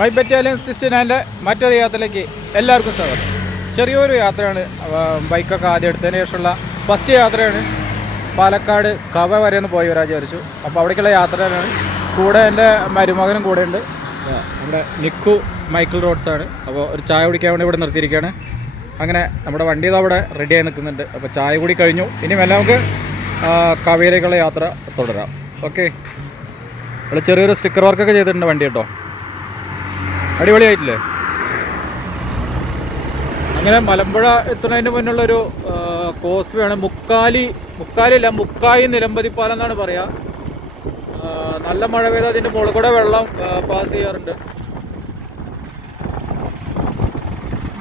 My battalion sixty നയന്റെ മറ്റൊരു യാത്രയിലേക്ക് എല്ലാവർക്കും സ്വാഗതം. ചെറിയൊരു യാത്രയാണ്. ബൈക്കൊക്കെ ആദ്യം എടുത്തതിന് ശേഷമുള്ള ഫസ്റ്റ് യാത്രയാണ്. പാലക്കാട് കവ വരെ ഒന്ന് പോയി വരാൻ വിചാരിച്ചു. അപ്പോൾ അവിടേക്കുള്ള യാത്രയാണ് കൂടെ എന്റെ മരുമകനും കൂടെ ഉണ്ട്. നമ്മുടെ നിക്കു മൈക്കിൾ റോഡ്സാണ് അപ്പോൾ ഒരു ചായ കുടിക്കാൻ വേണ്ടി ഇവിടെ നിർത്തിയിരിക്കുകയാണ്. അങ്ങനെ നമ്മുടെ വണ്ടി അവിടെ റെഡിയായി നിൽക്കുന്നുണ്ട്. അപ്പോൾ ചായ കൂടി കഴിഞ്ഞു. ഇനി വല്ല നമുക്ക് കവയിലേക്കുള്ള യാത്ര തുടരാം. ഓക്കെ ഇവിടെ ചെറിയൊരു സ്റ്റിക്കർ വർക്കൊക്കെ ചെയ്തിട്ടുണ്ട് വണ്ടി കേട്ടോ. അടിപൊളിയായിട്ടില്ലേ? അങ്ങനെ മലമ്പുഴ എത്തുന്നതിന് മുന്നുള്ളൊരു കോസ്വേ ആണ് മുക്കാലി മുക്കാലില്ല മുക്കായി നിലമ്പതിപ്പാലം എന്നാണ് പറയാ. നല്ല മഴ പെയ്ത അതിന്റെ മുകളിൽ കൂടെ വെള്ളം പാസ് ചെയ്യാറുണ്ട്.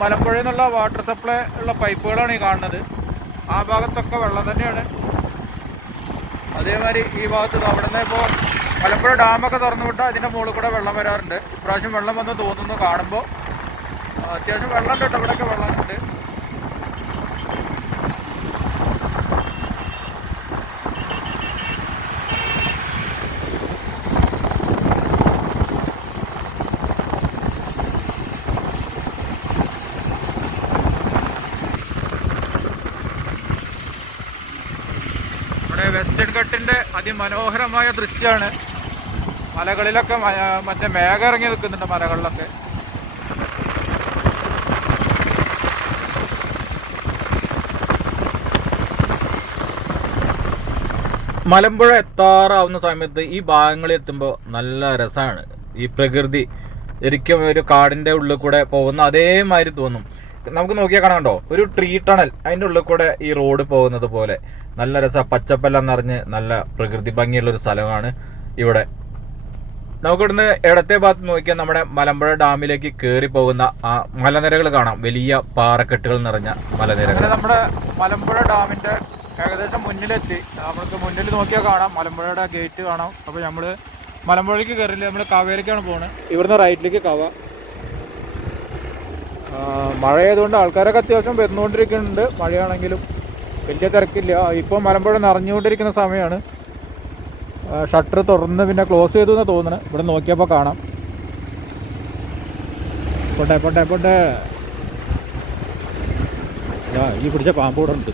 മലമ്പുഴയിൽ നിന്നുള്ള വാട്ടർ സപ്ലൈ ഉള്ള പൈപ്പുകളാണ് ഈ കാണുന്നത്. ആ ഭാഗത്തൊക്കെ വെള്ളം തന്നെയാണ്. അതേമാതിരി ഈ ഭാഗത്ത് അവിടെ നിന്ന് ഇപ്പോൾ മലമ്പുഴ ഡാമൊക്കെ തുറന്നു വിട്ടാൽ അതിന്റെ മുകളിൽ കൂടെ വെള്ളം വരാറുണ്ട്. ഇപ്രാവശ്യം വെള്ളം വന്ന് തോന്നുന്നു കാണുമ്പോൾ അത്യാവശ്യം വെള്ളം ഉണ്ട് ഇവിടെയൊക്കെ വെള്ളം ഉണ്ട് ഇവിടെ വെസ്റ്റേൺ ഘട്ടിന്റെ അതിമനോഹരമായ ദൃശ്യമാണ് മലകളിലൊക്കെ മറ്റേ മേഘ ഇറങ്ങി നിൽക്കുന്നുണ്ട് മലകളിലൊക്കെ. മലമ്പുഴ എത്താറാവുന്ന സമയത്ത് ഈ ഭാഗങ്ങളിൽ എത്തുമ്പോൾ നല്ല രസമാണ്. ഈ പ്രകൃതി ശരിക്കും ഒരു കാടിന്റെ ഉള്ളിൽ കൂടെ പോകുന്ന അതേമാതിരി തോന്നും. നമുക്ക് നോക്കിയാൽ കാണാണ്ടോ ഒരു ട്രീ ടണൽ അതിന്റെ ഉള്ളിൽ കൂടെ ഈ റോഡ് പോകുന്നത് പോലെ. നല്ല രസ പച്ചപ്പെല്ലാം നിറഞ്ഞ് നല്ല പ്രകൃതി ഭംഗിയുള്ള ഒരു സ്ഥലമാണ് ഇവിടെ. നമുക്കിവിടുന്ന് ഇടത്തെ ഭാഗത്ത് നോക്കിയാൽ നമ്മുടെ മലമ്പുഴ ഡാമിലേക്ക് കയറി പോകുന്ന ആ മലനിരകൾ കാണാം. വലിയ പാറക്കെട്ടുകൾ നിറഞ്ഞ മലനിരകൾ. നമ്മുടെ മലമ്പുഴ ഡാമിന്റെ ഏകദേശം മുന്നിലെത്തി. നമുക്ക് മുന്നിൽ നോക്കിയാൽ കാണാം. മലമ്പുഴയുടെ ഗേറ്റ് കാണാം. അപ്പോൾ നമ്മൾ മലമ്പുഴയ്ക്ക് കയറില്ല. നമ്മൾ കാവേരിക്കാണ് പോകുന്നത് ഇവിടുന്ന് റൈറ്റിലേക്ക് കവ. ആ, മഴ ആയതുകൊണ്ട് ആൾക്കാരൊക്കെ അത്യാവശ്യം വരുന്നുകൊണ്ടിരിക്കുന്നുണ്ട്. മഴയാണെങ്കിലും വലിയ തിരക്കില്ല. ഇപ്പോൾ മലമ്പുഴ നിറഞ്ഞുകൊണ്ടിരിക്കുന്ന സമയമാണ്. ഷട്ടർ തുറന്ന് പിന്നെ ക്ലോസ് ചെയ്തു എന്ന് തോന്നുന്നു ഇവിടെ നോക്കിയപ്പോൾ കാണാം. പോട്ടെ പോട്ടെ പോട്ടെ. ഈ പിടിച്ച പാമ്പ് കൂടെ ഉണ്ട്.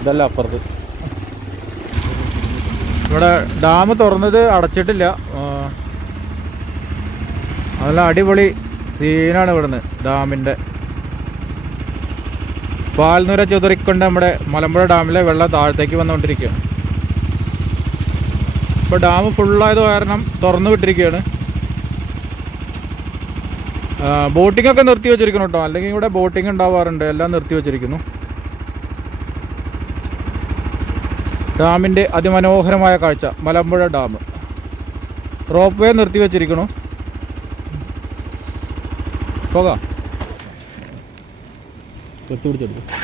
ഇതല്ല അപ്പുറത്ത്. ഇവിടെ ഡാം തുറന്നത് അടച്ചിട്ടില്ല. നല്ല അടിപൊളി സീനാണ് ഇവിടുന്ന് ഡാമിന്റെ. പാൽനുര ചുതറിക്കൊണ്ട് നമ്മുടെ മലമ്പുഴ ഡാമിലെ വെള്ളം താഴത്തേക്ക് വന്നുകൊണ്ടിരിക്കുകയാണ്. ഇപ്പോൾ ഡാം ഫുള്ളായത് കാരണം തുറന്നു വിട്ടിരിക്കുകയാണ്. ബോട്ടിംഗ് ഒക്കെ നിർത്തി വെച്ചിരിക്കുന്നു കേട്ടോ അല്ലെങ്കിൽ ഇവിടെ ബോട്ടിംഗ് ഉണ്ടാവാറുണ്ട്. എല്ലാം നിർത്തി വെച്ചിരിക്കുന്നു. ഡാമിന്റെ അതിമനോഹരമായ കാഴ്ച. മലമ്പുഴ ഡാം. റോപ്പ് വേ നിർത്തി വെച്ചിരിക്കണു പോകാം. കൊച്ചു പിടിച്ചെടുത്തു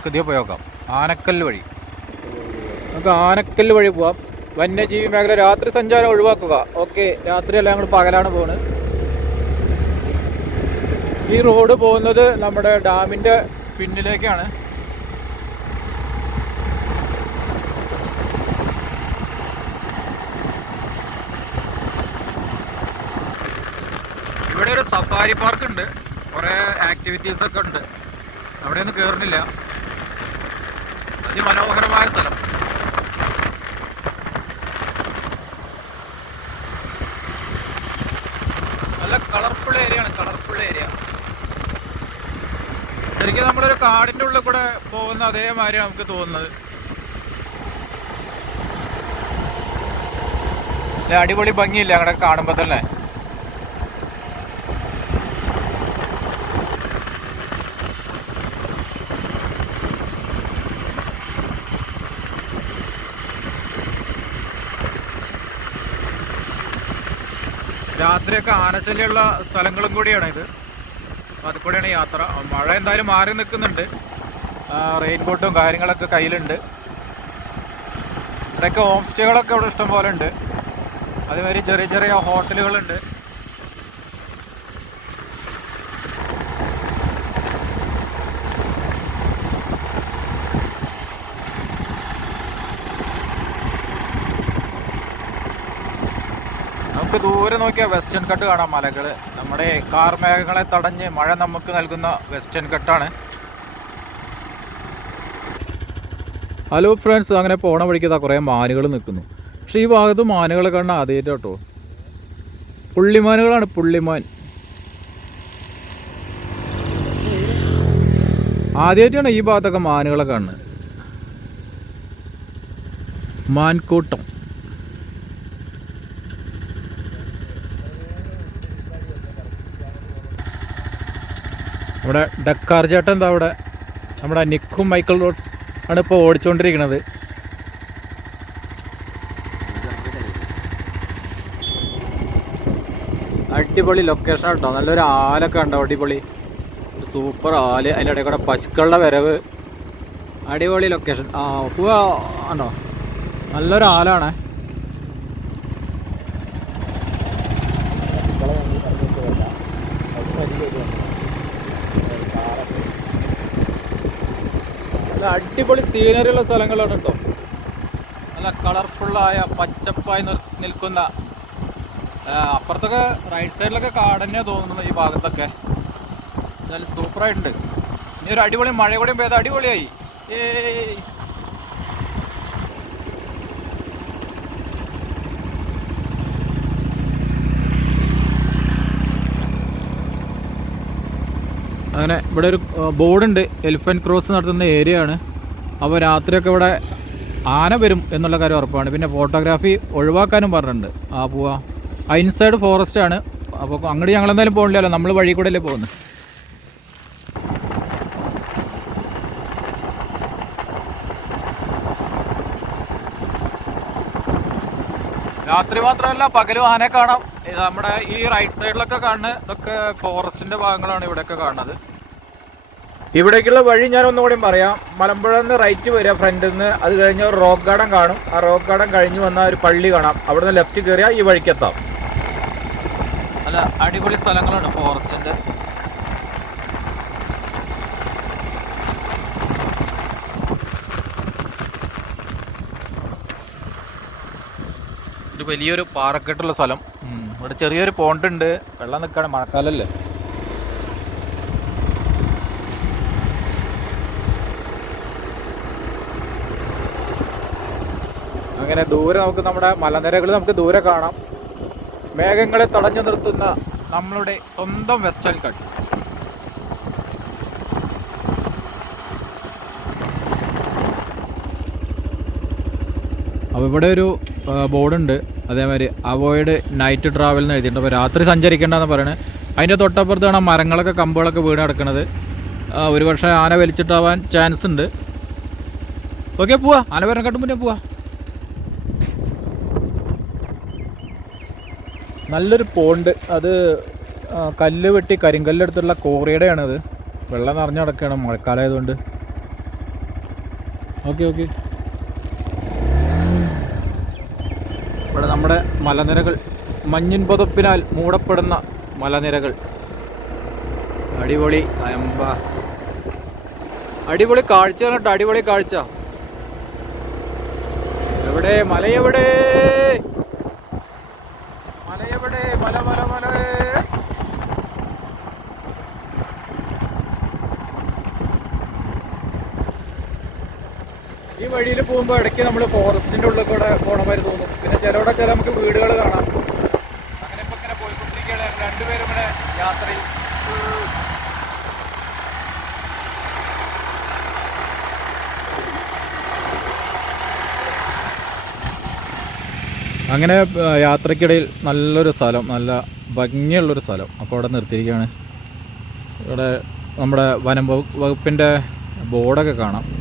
നമുക്ക് ഇതേ ആനക്കല്ല് വഴി. നമുക്ക് ആനക്കല്ല് വഴി പോവാം. വന്യജീവി മേഖല രാത്രി സഞ്ചാരം ഒഴിവാക്കുക. ഓക്കെ രാത്രിയല്ല ഞങ്ങൾ പകലാണ് പോകുന്നത് ഈ റോഡ് പോകുന്നത് നമ്മുടെ ഡാമിന്റെ പിന്നിലേക്കാണ്. ഇവിടെ ഒരു സഫാരി പാർക്ക് ഉണ്ട് കുറേ ആക്ടിവിറ്റീസ് ഒക്കെ ഉണ്ട്. അവിടെ ഒന്നും കയറുന്നില്ല അതിമനോഹരമായ സ്ഥലം നല്ല കളർഫുൾ ഏരിയ ആണ് കളർഫുൾ ഏരിയ ശരിക്കും നമ്മളൊരു കാടിന്റെ ഉള്ളിൽ കൂടെ പോകുന്ന അതേമാതിരി നമുക്ക് തോന്നുന്നത്. അടിപൊളി ഭംഗിയില്ല അങ്ങനെ കാണുമ്പോൾ തന്നെ. രാത്രിയൊക്കെ ആനശല്യമുള്ള സ്ഥലങ്ങളും കൂടിയാണ് ഇത്. അതിൽ കൂടെയാണ് യാത്ര. മഴ എന്തായാലും മാറി നിൽക്കുന്നുണ്ട്. റെയിൻകോട്ടും കാര്യങ്ങളൊക്കെ കയ്യിലുണ്ട്. ഇതൊക്കെ ഹോം സ്റ്റേകളൊക്കെ ഇവിടെ ഇഷ്ടം പോലെ ഉണ്ട്. അതുമാതിരി ചെറിയ ചെറിയ ഹോട്ടലുകളുണ്ട് നമുക്ക് ദൂരെ നോക്കിയാൽ വെസ്റ്റേൺ കട്ട് കാണാം മലകൾ നമ്മുടെ കാർ മേഘങ്ങളെ തടഞ്ഞ് മഴ നമുക്ക് നൽകുന്ന വെസ്റ്റേൺ കട്ടാണ് ഹലോ ഫ്രണ്ട്സ് അങ്ങനെ പോണ വഴിക്ക് ഇതാ കുറേ മാനുകൾ നിൽക്കുന്നു പക്ഷേ ഈ ഭാഗത്ത് മാനുകളെ കാണാൻ ആദ്യമായിട്ട് കേട്ടോ. പുള്ളിമാനുകളാണ് പുള്ളിമാൻ. ആദ്യമായിട്ടാണ് ഈ ഭാഗത്തൊക്കെ മാനുകളെ കാണുന്നത്. മാൻകൂട്ടം. നമ്മുടെ ഡക്കാർ ചേട്ടൻ എന്താ അവിടെ നമ്മുടെ നിക്കും മൈക്കിൾ റോഡ്സ് ആണ് ഇപ്പോൾ ഓടിച്ചുകൊണ്ടിരിക്കുന്നത് അടിപൊളി ലൊക്കേഷൻ കേട്ടോ നല്ലൊരു ആലൊക്കെ ഉണ്ടോ അടിപൊളി. സൂപ്പർ ആൽ. അതിന്റെ ഇടയിൽ കൂടെ പശുക്കളുടെ വരവ്. അടിപൊളി ലൊക്കേഷൻ ആ പോവാ ആണോ? നല്ലൊരു ആലാണ്. നല്ല അടിപൊളി സീനറി ഉള്ള സ്ഥലങ്ങളാണ് കേട്ടോ. നല്ല കളർഫുള്ളായ പച്ചപ്പായി നിൽക്കുന്ന അപ്പുറത്തൊക്കെ റൈറ്റ് സൈഡിലൊക്കെ കാടന്നെ തോന്നുന്നു ഈ ഭാഗത്തൊക്കെ. നല്ല സൂപ്പറായിട്ടുണ്ട് ഇനി ഒരു അടിപൊളി മഴ കൂടെയും പെയ്ത് അടിപൊളിയായി. ഏയ്. അങ്ങനെ ഇവിടെ ഒരു ബോർഡുണ്ട്. എലിഫന്റ് ക്രോസ് നടത്തുന്ന ഏരിയ ആണ് അപ്പോൾ രാത്രിയൊക്കെ ഇവിടെ ആന വരും എന്നുള്ള കാര്യം ഉറപ്പാണ്. പിന്നെ ഫോട്ടോഗ്രാഫി ഒഴിവാക്കാനും പറഞ്ഞിട്ടുണ്ട്. ആ പോവാ. ഇൻസൈഡ് ഫോറസ്റ്റ് ആണ്. അപ്പോൾ അങ്ങോട്ട് ഞങ്ങൾ എന്തായാലും പോകണില്ലല്ലോ നമ്മൾ വഴി കൂടെ അല്ലേ പോകുന്നത്. രാത്രി മാത്രമല്ല പകലും ആനയെ കാണാം. നമ്മുടെ ഈ റൈറ്റ് സൈഡിലൊക്കെ കാണുന്ന ഇതൊക്കെ ഫോറസ്റ്റിന്റെ ഭാഗങ്ങളാണ് ഇവിടെയൊക്കെ കാണുന്നത്. ഇവിടേക്കുള്ള വഴി ഞാൻ ഒന്നുകൂടി പറയാം. മലമ്പുഴ നിന്ന് റൈറ്റ് വരിക ഫ്രണ്ടിൽ നിന്ന് അത് കഴിഞ്ഞ് ഒരു റോക്ക് ഗാർഡൻ കാണും. ആ റോക്ക് ഗാർഡൻ കഴിഞ്ഞ് വന്ന ഒരു പള്ളി കാണാം. അവിടെ നിന്ന് ലെഫ്റ്റ് കയറിയാൽ ഈ വഴിക്കെത്താം അല്ല അടിപൊളി സ്ഥലങ്ങളാണ് ഫോറസ്റ്റിന്റെ ഒരു വലിയൊരു പാറക്കെട്ടുള്ള സ്ഥലം. ഇവിടെ ചെറിയൊരു പോണ്ട് ഉണ്ട്. വെള്ളം നിൽക്കാണ് മഴക്കാലല്ലേ? അങ്ങനെ ദൂരെ നമുക്ക് നമ്മുടെ മലനിരകൾ നമുക്ക് ദൂരെ കാണാം. മേഘങ്ങളെ തടഞ്ഞു നിർത്തുന്ന നമ്മളുടെ സ്വന്തം വെസ്റ്റേൺ കട്ട് അപ്പോൾ ഇവിടെ ഒരു ബോർഡുണ്ട്. അതേമാതിരി അവോയ്ഡ് നൈറ്റ് ട്രാവൽ എന്ന് എഴുതിയിട്ടുണ്ട്. അപ്പോൾ രാത്രി സഞ്ചരിക്കേണ്ടതെന്ന് പറയുന്നത് അതിന്റെ തൊട്ടപ്പുറത്ത് കാണാം മരങ്ങളൊക്കെ കമ്പുകളൊക്കെ വീണ് കിടക്കുന്നത് ഒരു പക്ഷേ ആന വലിച്ചിട്ടാവാൻ ചാൻസ് ഉണ്ട്. ഓക്കെ പോവാ. ആന വരണക്കാട്ടും മുന്നേ പോവാ. നല്ലൊരു പോണ്ട് അത് കല്ല് വെട്ടി കരിങ്കല്ലെടുത്തുള്ള കോറിയുടെയാണത്. വെള്ളം നിറഞ്ഞു കിടക്കുകയാണ് മഴക്കാലമായതുകൊണ്ട്. Okay okay. നമ്മുടെ മലനിരകൾ മഞ്ഞിൻ പുതപ്പിനാൽ മൂടപ്പെടുന്ന മലനിരകൾ. അടിപൊളി അയമ്പ. അടിപൊളി കാഴ്ച കേട്ടോ അടിപൊളി കാഴ്ച. എവിടെ? മലയെവിടെ മല മല മല ഈ വഴിയിൽ പോകുമ്പോൾ ഇടയ്ക്ക് നമ്മൾ ഫോറസ്റ്റിന്റെ ഉള്ളിൽ കൂടെ പോകണ മാതിരി തോന്നും. പിന്നെ ചിലവിടൊക്കെ നമുക്ക് വീടുകൾ കാണാം. അങ്ങനെ ഇപ്പൊ ഇങ്ങനെ പോയിക്കൊണ്ടിരിക്കുകയാണ്. രണ്ടുപേരും ഇവിടെ യാത്രയിൽ. അങ്ങനെ യാത്രക്കിടയിൽ നല്ലൊരു സ്ഥലം നല്ല ഭംഗിയുള്ളൊരു സ്ഥലം അപ്പോൾ അവിടെ നിർത്തിയിരിക്കുകയാണ്. ഇവിടെ നമ്മുടെ വനം വകു- വകുപ്പിന്റെ ബോർഡൊക്കെ കാണാം.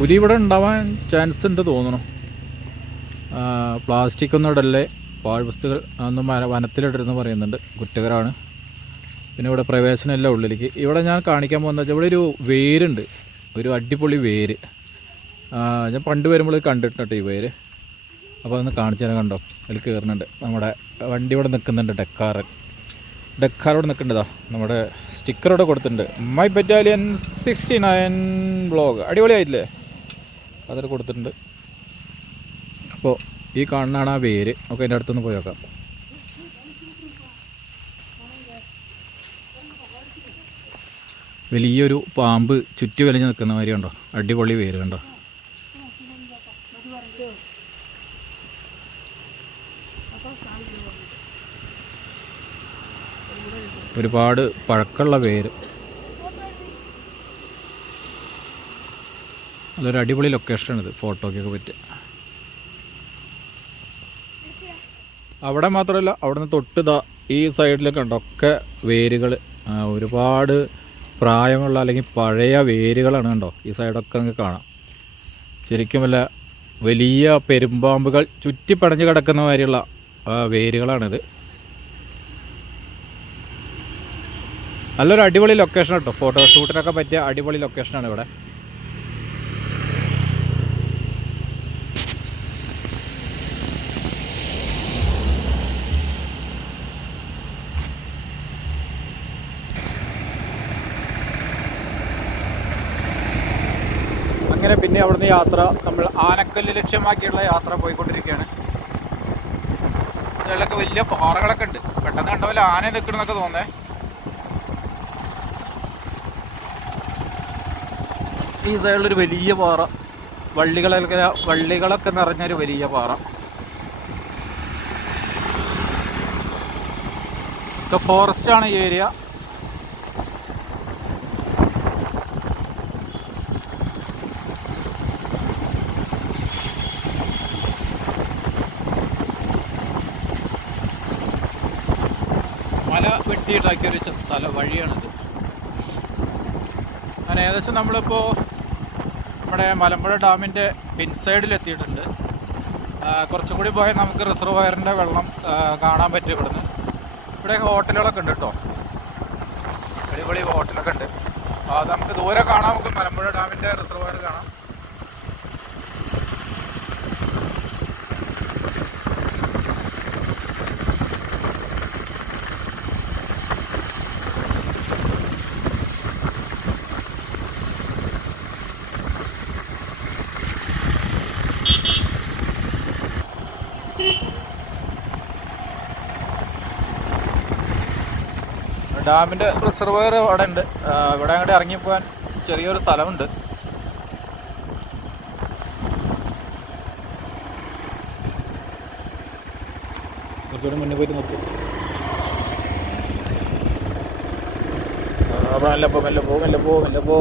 പുലി ഇവിടെ ഉണ്ടാവാൻ ചാൻസ് ഉണ്ട് തോന്നണം പ്ലാസ്റ്റിക് ഒന്നും ഇടല്ലേ? പാഴ്വസ്തുക്കൾ ഒന്നും വന വനത്തിലിടരുതെന്ന് പറയുന്നുണ്ട്. കുറ്റകരമാണ്. പിന്നെ ഇവിടെ പ്രവേശനമില്ല ഉള്ളിലേക്ക്. ഇവിടെ ഞാൻ കാണിക്കാൻ പോകുന്നത് വെച്ചാൽ ഇവിടെ ഒരു വേരുണ്ട്. ഒരു അടിപൊളി വേര്. ഞാൻ പണ്ട് വരുമ്പോൾ കണ്ടിട്ടുണ്ട് ഈ വേര്. അപ്പോൾ അതൊന്ന് കാണിച്ചു തരാൻ കണ്ടോ? അതിൽ കയറുന്നുണ്ട്. നമ്മുടെ വണ്ടി ഇവിടെ നിൽക്കുന്നുണ്ട് ഡെക്കാറൻ ഡെക്കാറോട് നിൽക്കേണ്ടതാ നമ്മുടെ സ്റ്റിക്കറോടെ കൊടുത്തിട്ടുണ്ട്. My battalion sixty nine blog അടിപൊളിയായിട്ടില്ലേ? അതിൽ കൊടുത്തിട്ടുണ്ട്. അപ്പോൾ ഈ കാണുന്നതാണ് ആ വേര്. ഒക്കെ അതിന്റെ അടുത്തുനിന്ന് പോയി നോക്കാം. വലിയൊരു പാമ്പ് ചുറ്റി വലിഞ്ഞ് നിൽക്കുന്ന മാതിരി കണ്ടോ? അടിപൊളി വേര് കണ്ടോ? ഒരുപാട് പഴക്കമുള്ള വേര്. നല്ലൊരു അടിപൊളി ലൊക്കേഷനാണിത് ഫോട്ടോയ്ക്കൊക്കെ പറ്റുക അവിടെ മാത്രമല്ല അവിടുന്ന് തൊട്ട് ഈ സൈഡിലൊക്കെ ഉണ്ട്? ഒക്കെ വേരുകൾ ഒരുപാട് പ്രായമുള്ള അല്ലെങ്കിൽ പഴയ വേരുകളാണ് കണ്ടോ? ഈ സൈഡൊക്കെ നിങ്ങൾക്ക് കാണാം. ശരിക്കും വല്ല വലിയ പെരുമ്പാമ്പുകൾ ചുറ്റിപ്പടഞ്ഞ് കിടക്കുന്ന മാതിരിയുള്ള വേരുകളാണിത്. നല്ലൊരു അടിപൊളി ലൊക്കേഷൻ കേട്ടോ ഫോട്ടോ ഷൂട്ടിനൊക്കെ പറ്റിയ അടിപൊളി ലൊക്കേഷനാണ് ഇവിടെ. പിന്നെ അവിടുന്ന് യാത്ര നമ്മൾ ആനക്കല്ല് ലക്ഷ്യമാക്കിയുള്ള യാത്ര പോയിക്കൊണ്ടിരിക്കുകയാണ്. അതിലൊക്കെ വലിയ പാറകളൊക്കെ ഉണ്ട്. പെട്ടെന്ന് കണ്ടപോലെ ആന നിൽക്കണമെന്നൊക്കെ തോന്നേ ഈ സൈഡിലൊരു വലിയ പാറ. വള്ളികളൊക്കെ വള്ളികളൊക്കെ നിറഞ്ഞൊരു വലിയ പാറ. ഫോറസ്റ്റ് ആണ് ഈ ഏരിയ മല വെട്ടിയിട്ടാക്കിയ ഒരു സ്ഥല വഴിയാണിത്. അങ്ങനെ ഏകദേശം നമ്മളിപ്പോൾ നമ്മുടെ മലമ്പുഴ ഡാമിന്റെ പിൻസൈഡിലെത്തിയിട്ടുണ്ട്. കുറച്ചും കൂടി പോയാൽ നമുക്ക് റിസർവയറിന്റെ വെള്ളം കാണാൻ പറ്റും ഇവിടുന്ന്. ഇവിടെ ഹോട്ടലുകളൊക്കെ ഉണ്ട് കേട്ടോ. അടിപൊളി ഹോട്ടലൊക്കെ ഉണ്ട്. അത് നമുക്ക് ദൂരെ കാണാൻ നമുക്ക് മലമ്പുഴ ഡാമിന്റെ റിസർവയർ കാണാം ഡാമിന്റെ റിസർവയർ അവിടെ ഉണ്ട്. ഇവിടെ അങ്ങോട്ട് ഇറങ്ങിപ്പോകാൻ ചെറിയൊരു സ്ഥലമുണ്ട്. കുറച്ചുകൂടി മുന്നേ പോയിട്ട് നിർത്തും അവിടെ മെല്ലെ പോ മെല്ലെ പോ മെല്ലെ പോ മെല്ലെ പോ.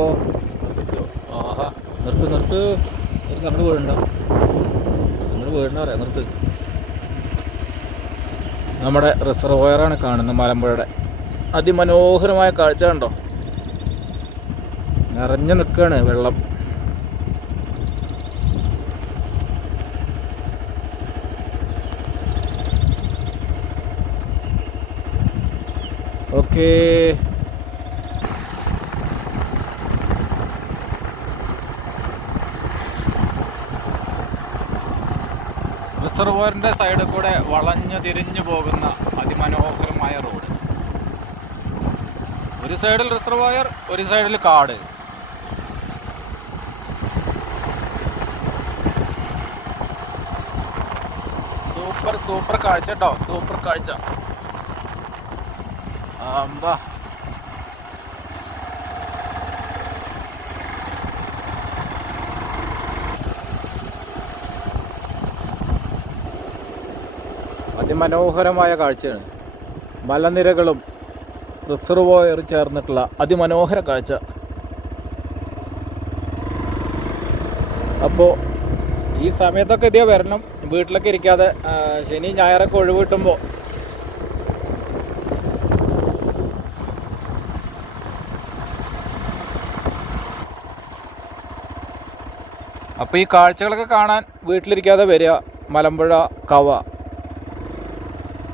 ആഹാ നിർത്ത് നിർത്ത്. നിർത്ത് അങ്ങോട്ട് വീഴണ്ട അങ്ങോട്ട് വീഴണ്ട പറയാം നിർത്ത്. നമ്മുടെ റിസർവയറാണ് കാണുന്നത് മലമ്പുഴയുടെ. അതിമനോഹരമായ കാഴ്ച കണ്ടോ? നിറഞ്ഞു നിൽക്കുകയാണ് വെള്ളം. ഓക്കേ. റിസർവോറിന്റെ സൈഡിൽ കൂടെ വളഞ്ഞു തിരിഞ്ഞു പോകുന്ന അതിമനോഹരമായ റോഡ്. ഒരു സൈഡിൽ റിസർവയർ ഒരു സൈഡിൽ കാട്. സൂപ്പർ സൂപ്പർ കാഴ്ച കേട്ടോ സൂപ്പർ കാഴ്ച. അതിമനോഹരമായ കാഴ്ചയാണ്. മലനിരകളും റിസർവോയർ ചേർന്നിട്ടുള്ള അതിമനോഹര കാഴ്ച. അപ്പോൾ ഈ സമയത്തൊക്കെ ഇതേ വരണം. വീട്ടിലൊക്കെ ഇരിക്കാതെ ശനി ഞായറൊക്കെ ഒഴിവ് കിട്ടുമ്പോൾ അപ്പോൾ ഈ കാഴ്ചകളൊക്കെ കാണാൻ വീട്ടിലിരിക്കാതെ വരിക മലമ്പുഴ കവ.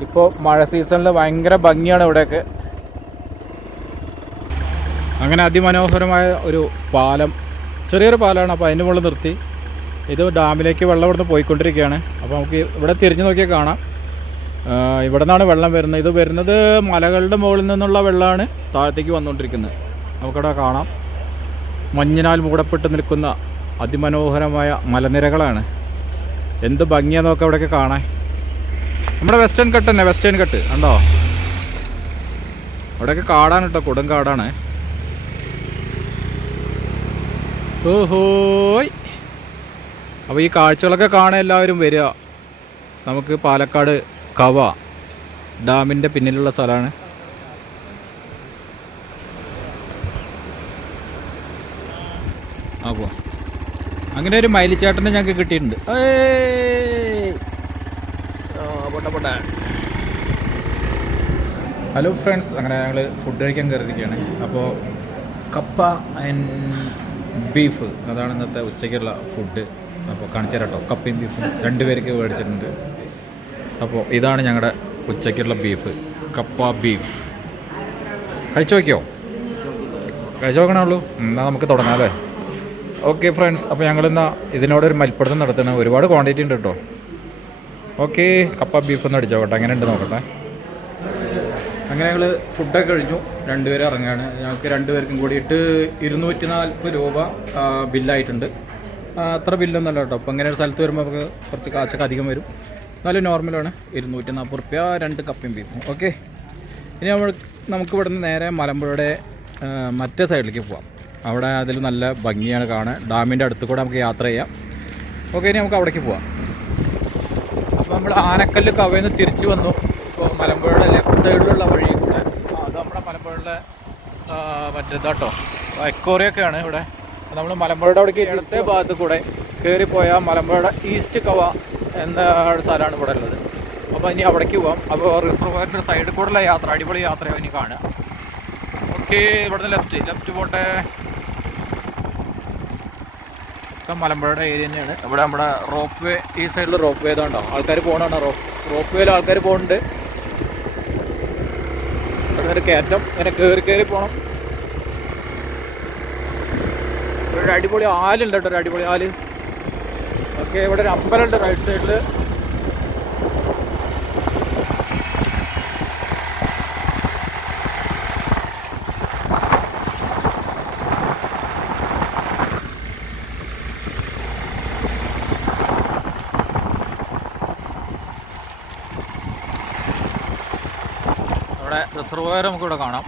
ഇപ്പോൾ മഴ സീസണിൽ ഭയങ്കര ഭംഗിയാണ് ഇവിടെയൊക്കെ. അങ്ങനെ അതിമനോഹരമായ ഒരു പാലം ചെറിയൊരു പാലമാണ് അപ്പോൾ അതിന്റെ മുകളിൽ നിർത്തി. ഇത് ഡാമിലേക്ക് വെള്ളം ഇവിടുന്ന് പോയിക്കൊണ്ടിരിക്കുകയാണ്. അപ്പോൾ നമുക്ക് ഇവിടെ തിരിഞ്ഞു നോക്കിയാൽ കാണാം. ഇവിടെ നിന്നാണ് വെള്ളം വരുന്നത്. ഇത് വരുന്നത് മലകളുടെ മുകളിൽ നിന്നുള്ള വെള്ളമാണ് താഴത്തേക്ക് വന്നുകൊണ്ടിരിക്കുന്നത്. നമുക്കിവിടെ കാണാം. മഞ്ഞിനാൽ മൂടപ്പെട്ട് നിൽക്കുന്ന അതിമനോഹരമായ മലനിരകളാണ്. എന്ത് ഭംഗിയാന്ന് നോക്കാം അവിടെയൊക്കെ കാണാൻ. നമ്മുടെ വെസ്റ്റേൺ കട്ട് തന്നെ വെസ്റ്റേൺ കട്ട് ഉണ്ടോ അവിടെയൊക്കെ കാടാണ് കേട്ടോ കൊടും കാടാണ് ഓഹോയ്. അപ്പോൾ ഈ കാഴ്ചകളൊക്കെ കാണാൻ എല്ലാവരും വരിക. നമുക്ക് പാലക്കാട് കവ ഡാമിന്റെ പിന്നിലുള്ള സ്ഥലമാണ്. അപ്പോൾ അങ്ങനെ ഒരു മൈലിച്ചേട്ടനെ ഞങ്ങൾക്ക് കിട്ടിയിട്ടുണ്ട്. ഹലോ ഫ്രണ്ട്സ് അങ്ങനെ ഞങ്ങൾ ഫുഡ് കഴിക്കാൻ കയറിയിരിക്കുകയാണ്. അപ്പോൾ കപ്പ ആൻഡ് ബീഫ്. അതാണ് ഇന്നത്തെ ഉച്ചയ്ക്കുള്ള ഫുഡ്. അപ്പോൾ കാണിച്ചു തരാം കേട്ടോ. കപ്പയും ബീഫും രണ്ട് പേർക്ക് മേടിച്ചിട്ടുണ്ട്. അപ്പോൾ ഇതാണ് ഞങ്ങളുടെ ഉച്ചയ്ക്കുള്ള ബീഫ്. കപ്പ ബീഫ്. കഴിച്ചു നോക്കിയോ? കഴിച്ചു നോക്കണുള്ളൂ എന്നാൽ നമുക്ക് തുടങ്ങാം അല്ലേ? Okay friends. അപ്പോൾ ഞങ്ങളിന്ന് ഇതിനോട് ഒരു മൽപ്പിടുത്തം നടത്തണം ഒരുപാട് ക്വാണ്ടിറ്റി ഉണ്ട് കേട്ടോ. ഓക്കെ കപ്പ ബീഫ് ഒന്ന് അടിച്ചോട്ടെ അങ്ങനെ ഉണ്ട് നോക്കട്ടെ? അങ്ങനെ ഞങ്ങൾ ഫുഡൊക്കെ കഴിഞ്ഞു. രണ്ടുപേരും ഇറങ്ങുകയാണ് ഞങ്ങൾക്ക് രണ്ടുപേർക്കും കൂടിയിട്ട് ഇരുന്നൂറ്റി നാൽപ്പത് രൂപ ബില്ലായിട്ടുണ്ട്. അത്ര ബില്ലൊന്നുമല്ല കേട്ടോ. അപ്പോൾ ഒരു സ്ഥലത്ത് വരുമ്പോൾ നമുക്ക് കുറച്ച് കാശൊക്കെ അധികം വരും. നല്ല നോർമലാണ് ഇരുന്നൂറ്റി നാൽപ്പത് റുപ്യ രണ്ട് കപ്പയും ബീഫും ഓക്കെ ഇനി നമ്മൾ നമുക്ക് നിന്ന് നേരെ മലമ്പുഴയുടെ മറ്റേ സൈഡിലേക്ക് പോവാം. അവിടെ അതിൽ നല്ല ഭംഗിയാണ് കാണാൻ. ഡാമിന്റെ അടുത്ത് കൂടെ നമുക്ക് യാത്ര ചെയ്യാം. ഓക്കെ ഇനി നമുക്ക് അവിടേക്ക് പോവാം. അപ്പോൾ നമ്മൾ ആനക്കല്ല് കവയിൽ നിന്ന് തിരിച്ചു വന്നു. ഇപ്പോൾ മലമ്പുഴയുടെ ലെഫ്റ്റ് സൈഡിലുള്ള വഴി കൂടെ. അത് നമ്മുടെ മലമ്പുഴയുടെ മറ്റേതാട്ടോ എക്കോറിയൊക്കെയാണ് ഇവിടെ. നമ്മൾ മലമ്പുഴയുടെ അവിടേക്ക് ഇടത്തെ ഭാഗത്ത് കൂടെ കയറിപ്പോയ മലമ്പുഴയുടെ ഈസ്റ്റ് കവ എന്ന സ്ഥലമാണ് ഇവിടെ ഉള്ളത്. അപ്പോൾ ഇനി അവിടേക്ക് പോവാം. അപ്പോൾ റിസർവറിന്റെ സൈഡിൽ കൂടെയുള്ള യാത്ര അടിപൊളി യാത്രയാണ് ഇനി കാണുക ഓക്കെ ഇവിടുന്ന് ലെഫ്റ്റ് ലെഫ്റ്റ് പോട്ടെ. ഇപ്പം മലമ്പുഴയുടെ ഏരിയ തന്നെയാണ്. ഇവിടെ നമ്മുടെ റോപ്പ് വേ ഈ സൈഡിൽ റോപ്പ് വേ ഇതാണ്ടോ ആൾക്കാർ പോകണമാണ് റോപ്പ് റോപ്പ് വേയിൽ ആൾക്കാർ പോകുന്നുണ്ട് ഒരു കയറ്റം. ഇങ്ങനെ കയറി കയറി പോകണം ഒരു അടിപൊളി ആലുണ്ട് കേട്ടോ ഒരു അടിപൊളി ആൽ. ഓക്കെ ഇവിടെ ഒരു അമ്പലമുണ്ട് റൈറ്റ് സൈഡിൽ അവിടെ റിസർവയർ നമുക്കിവിടെ കാണാം.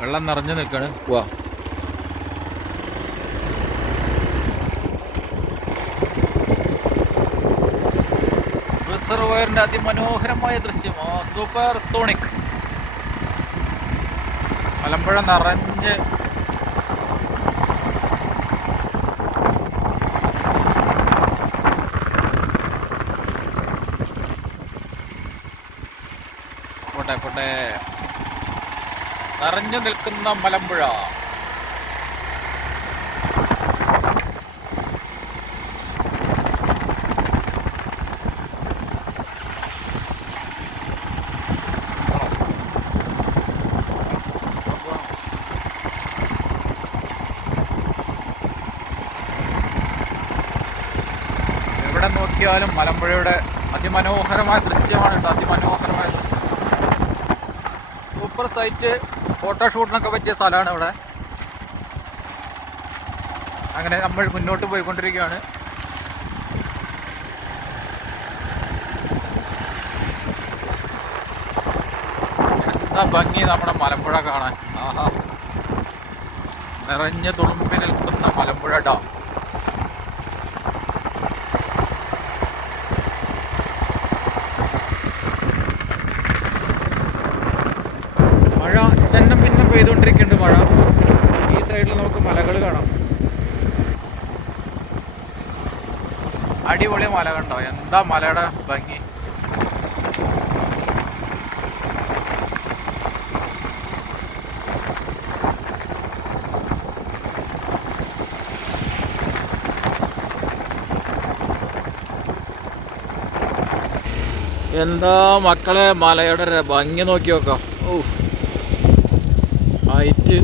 വെള്ളം നിറഞ്ഞു നിൽക്കാണ്. പോവാ റിസർവയറിന്റെ അതിമനോഹരമായ ദൃശ്യം സൂപ്പർ സോണിക്. മലമ്പുഴ നിറഞ്ഞ് പോട്ടെ നിറഞ്ഞു നിൽക്കുന്ന മലമ്പുഴ. എവിടെ നോക്കിയാലും മലമ്പുഴയുടെ അതിമനോഹരമായ ദൃശ്യമാണ് ദൃശ്യം സൂപ്പർ സൈറ്റ് ഫോട്ടോഷൂട്ടിനൊക്കെ പറ്റിയ സ്ഥലമാണ് ഇവിടെ. അങ്ങനെ നമ്മൾ മുന്നോട്ട് പോയിക്കൊണ്ടിരിക്കുകയാണ്. എന്താ ഭംഗി നമ്മുടെ മലമ്പുഴ കാണാൻ. ആഹാ. നിറഞ്ഞ തുളുമ്പി നിൽക്കുന്ന മലമ്പുഴ ഡാം മഴ ചെന്നം പിന്നെ പെയ്തുകൊണ്ടിരിക്കുന്നുണ്ട് മഴ. ഈ സൈഡിൽ നമുക്ക് മലകൾ കാണാം. അടിപൊളി മല കണ്ടോ? എന്താ മലയുടെ ഭംഗി? എന്താ മക്കളെ മലയുടെ ഭംഗി നോക്കി നോക്കാം. ഊഫ് ഹൈറ്റ്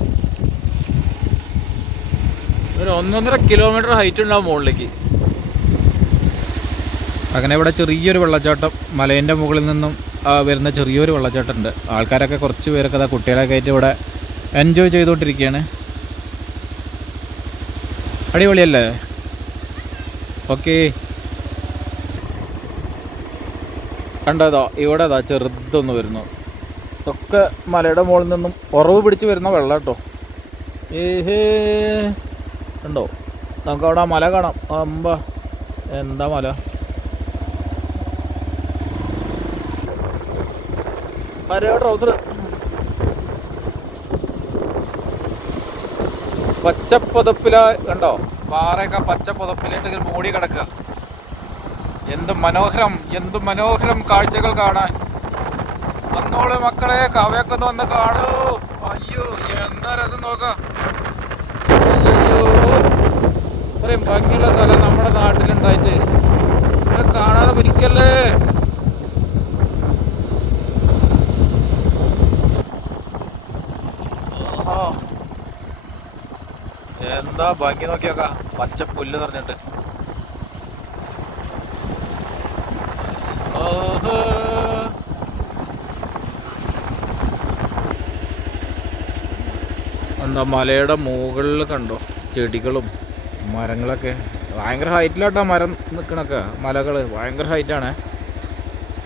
ഒരു ഒന്നൊന്നര കിലോമീറ്റർ ഹൈറ്റ് ഉണ്ടാവും മുകളിലേക്ക്. അങ്ങനെ ഇവിടെ ചെറിയൊരു വെള്ളച്ചാട്ടം മലേന്റെ മുകളിൽ നിന്നും വരുന്ന ചെറിയൊരു വെള്ളച്ചാട്ടം ഉണ്ട് ആൾക്കാരൊക്കെ കുറച്ച് പേരൊക്കെ അതാ കുട്ടികളൊക്കെ ആയിട്ട് ഇവിടെ എൻജോയ് ചെയ്തുകൊണ്ടിരിക്കുകയാണ്. അടിപൊളിയല്ലേ? ഓക്കെ കണ്ടതോ ഇവിടെ അതാ ചെറുതൊന്ന് വരുന്നു. ഇതൊക്കെ മലയുടെ മുകളിൽ നിന്നും ഉറവ് പിടിച്ച് വരുന്ന വെള്ളം കേട്ടോ. ഏഹേ ഉണ്ടോ നമുക്ക് അവിടെ മല കാണാം. അമ്പ എന്താ മല? ആരെയോ ട്രൗസർ പച്ചപ്പുതപ്പില കണ്ടോ? പാറയൊക്കെ പച്ചപ്പുതപ്പിലായിട്ട് ഇങ്ങനെ മൂടി കിടക്കുക. എന്ത് മനോഹരം എന്ത് മനോഹരം കാഴ്ചകൾ കാണാൻ. വന്നോളൂ മക്കളെ കവയൊക്കെ ഒന്ന് വന്ന് കാണൂ. അയ്യോ എന്താ രസം നോക്കാം. അയ്യോ ഇത്രയും ഭംഗിയുള്ള സ്ഥലം നമ്മുടെ നാട്ടിലുണ്ടായിട്ട്. ഇവിടെ കാണാതെ പിരിക്കല്ലേ ആഹാ. എന്താ ഭംഗി നോക്കിയൊക്കെ? പച്ച പുല്ല് നിറഞ്ഞിട്ട് ആഹാ. എന്താ മലയുടെ മുകളിൽ കണ്ടോ? ചെടികളും മരങ്ങളൊക്കെ. ഭയങ്കര ഹൈറ്റിലാട്ടോ മരം നിൽക്കണൊക്കെ മലകൾ ഭയങ്കര ഹൈറ്റാണ്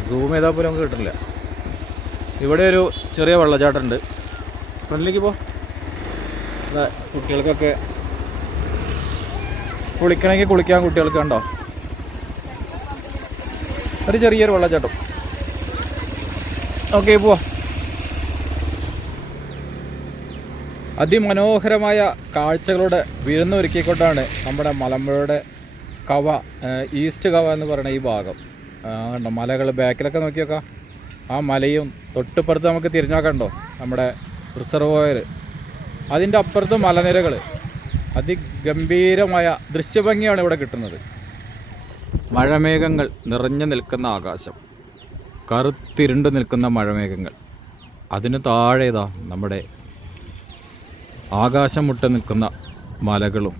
സൂം ചെയ്താൽ പോലും നമുക്ക് കിട്ടില്ല ഇവിടെ ഒരു ചെറിയ വെള്ളച്ചാട്ടമുണ്ട് ഫ്രണ്ടിലേക്ക് പോ. കുട്ടികൾക്കൊക്കെ കുളിക്കണമെങ്കിൽ കുളിക്കാൻ കുട്ടികൾക്ക് കണ്ടോ? ഒരു ചെറിയൊരു വെള്ളച്ചാട്ടം. ഓക്കെ പോവാ. അതിമനോഹരമായ കാഴ്ചകളോട് വിരുന്നൊരുക്കിക്കൊണ്ടാണ് നമ്മുടെ മലമ്പുഴയുടെ കവ ഈസ്റ്റ് കവ എന്ന് പറയുന്ന ഈ ഭാഗം. കണ്ടോ? മലകൾ ബാക്കിലൊക്കെ നോക്കിയൊക്കെ. ആ മലയും തൊട്ടുപ്പുറത്ത് നമുക്ക് തിരിഞ്ഞാക്കണ്ടോ നമ്മുടെ റിസർവോയർ. അതിന്റെ അപ്പുറത്ത് മലനിരകൾ. അതിഗംഭീരമായ ദൃശ്യഭംഗിയാണ് ഇവിടെ കിട്ടുന്നത്. മഴമേഘങ്ങൾ നിറഞ്ഞു നിൽക്കുന്ന ആകാശം. കറുത്തിരുണ്ട് നിൽക്കുന്ന മഴമേഘങ്ങൾ. അതിന് താഴേതാ നമ്മുടെ ആകാശം മുട്ട നിൽക്കുന്ന മലകളും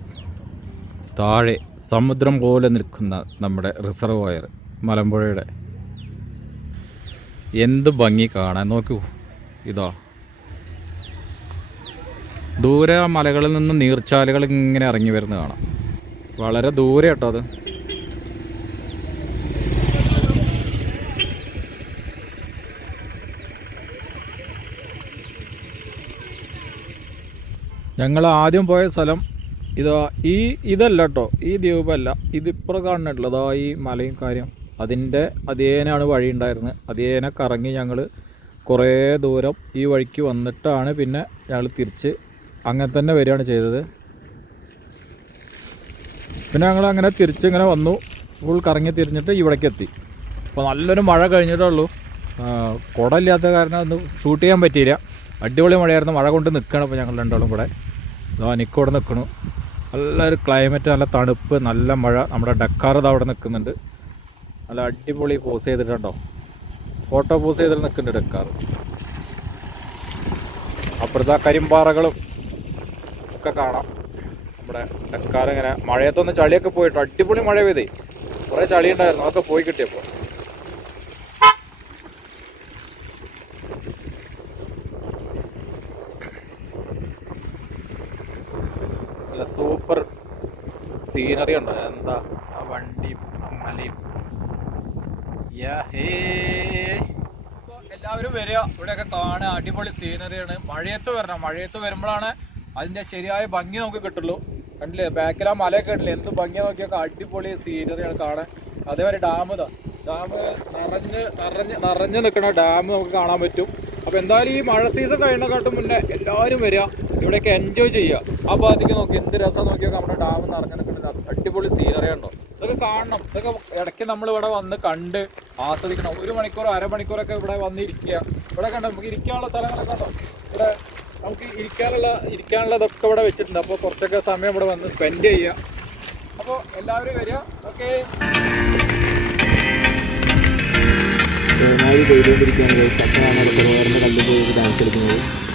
താഴെ സമുദ്രം പോലെ നിൽക്കുന്ന നമ്മുടെ റിസർവോയർ മലമ്പുഴയുടെ. എന്ത് ഭംഗി കാണാൻ നോക്കൂ. ഇതാ. ദൂരെ ആ മലകളിൽ നിന്ന് നീർച്ചാലുകൾ ഇങ്ങനെ ഇറങ്ങി വരുന്നത് കാണാം. വളരെ ദൂരെ കേട്ടോ അത്. ഞങ്ങൾ ആദ്യം പോയ സ്ഥലം ഇതാ ഈ ഇതല്ല കേട്ടോ ഈ ദ്വീപല്ല. ഇതിപ്പുറം കാണുന്നുള്ളത് ആ ഈ മലയും കാര്യം. അതിന്റെ അതേനാണ് വഴി ഉണ്ടായിരുന്നത് അതേനെ കറങ്ങി ഞങ്ങൾ കുറേ ദൂരം ഈ വഴിക്ക് വന്നിട്ടാണ് പിന്നെ ഞങ്ങൾ തിരിച്ച് അങ്ങനെ തന്നെ വരികയാണ് ചെയ്തത്. പിന്നെ ഞങ്ങൾ അങ്ങനെ തിരിച്ച് ഇങ്ങനെ വന്നു. ഫുൾ കറങ്ങി തിരിഞ്ഞിട്ട് ഇവിടേക്ക് എത്തി. അപ്പോൾ നല്ലൊരു മഴ കഴിഞ്ഞിട്ടുള്ളൂ കുടമില്ലാത്ത കുട കാരണം ഒന്ന് ഷൂട്ട് ചെയ്യാൻ പറ്റിയില്ല. അടിപൊളി മഴയായിരുന്നു. മഴ കൊണ്ട് നിൽക്കണം ഇപ്പോൾ ഞങ്ങൾ രണ്ടാളും കൂടെ. ഇതാ നിൽക്കവിടെ നിൽക്കണു നല്ലൊരു ക്ലൈമറ്റ് നല്ല തണുപ്പ് നല്ല മഴ. നമ്മുടെ ഡക്കാർ അവിടെ നിൽക്കുന്നുണ്ട് നല്ല അടിപൊളി പോസ് ചെയ്തിട്ടുണ്ടോ? ഫോട്ടോ പോസ് ചെയ്തിട്ട് നിൽക്കുന്നുണ്ട് ഡക്കാർ. അപ്പുറത്തെ കരിമ്പാറകളും ഒക്കെ കാണാം. നമ്മുടെ ഡക്കാർ ഇങ്ങനെ മഴയത്തൊന്ന് ചളിയൊക്കെ പോയിട്ടോ അടിപൊളി മഴ പെയ്തേ. കുറേ ചളി ഉണ്ടായിരുന്നു അതൊക്കെ പോയി കിട്ടിയപ്പോൾ നല്ല സൂപ്പർ സീനറി ഉണ്ട്? എന്താ? ആ വണ്ടി അമ്മലയും മലയും എല്ലാവരും വരിക. ഇവിടെയൊക്കെ കാണുക അടിപൊളി സീനറിയാണ് മഴയത്ത് വരണം. മഴയത്ത് വരുമ്പോഴാണ് അതിന്റെ ശരിയായ ഭംഗി നമുക്ക് കിട്ടുള്ളൂ. കണ്ടില്ലേ? ബാക്കിൽ ആ മലയൊക്കെ കണ്ടില്ലേ? എന്ത് ഭംഗി നോക്കിയൊക്കെ അടിപൊളി സീനറിയാണ് കാണാൻ. അതേപോലെ ഡാം ഇതാ. ഡാം നിറഞ്ഞ് നിറഞ്ഞ് നിറഞ്ഞ് നിൽക്കുന്ന ഡാം നമുക്ക് കാണാൻ പറ്റും. അപ്പോൾ എന്തായാലും ഈ മഴ സീസൺ കഴിയുന്നതിനെക്കാട്ടും മുന്നേ എല്ലാവരും വരിക. ഇവിടെയൊക്കെ എൻജോയ് ചെയ്യുക. ആ ഭാഗത്തേക്ക് നോക്കി എന്ത് രസം നോക്കിയൊക്കെ നമ്മുടെ ഡാം നിറഞ്ഞു നിൽക്കുന്നത് അടിപൊളി സീനറി ഉണ്ടോ ഇതൊക്കെ കാണണം. ഇതൊക്കെ ഇടയ്ക്ക് നമ്മൾ ഇവിടെ വന്ന് കണ്ട് ആസ്വദിക്കണം. ഒരു മണിക്കൂറോ അരമണിക്കൂറൊക്കെ ഇവിടെ വന്നിരിക്കുക ഇവിടെ കണ്ടോ നമുക്ക് ഇരിക്കാനുള്ള സ്ഥലങ്ങളൊക്കെ ഉണ്ടോ? ഇവിടെ നമുക്ക് ഇരിക്കാനുള്ള ഇരിക്കാനുള്ളതൊക്കെ ഇവിടെ വെച്ചിട്ടുണ്ട്. അപ്പോൾ കുറച്ചൊക്കെ സമയം ഇവിടെ വന്ന് സ്പെൻഡ് ചെയ്യുക. അപ്പോൾ എല്ലാവരും വരിക. ഓക്കെ. ചെയ്തുകൊണ്ടിരിക്കുകയാണ് ചക്കയാണ് കണ്ടുപോയി ഡാൻസ് കളിക്കുന്നത്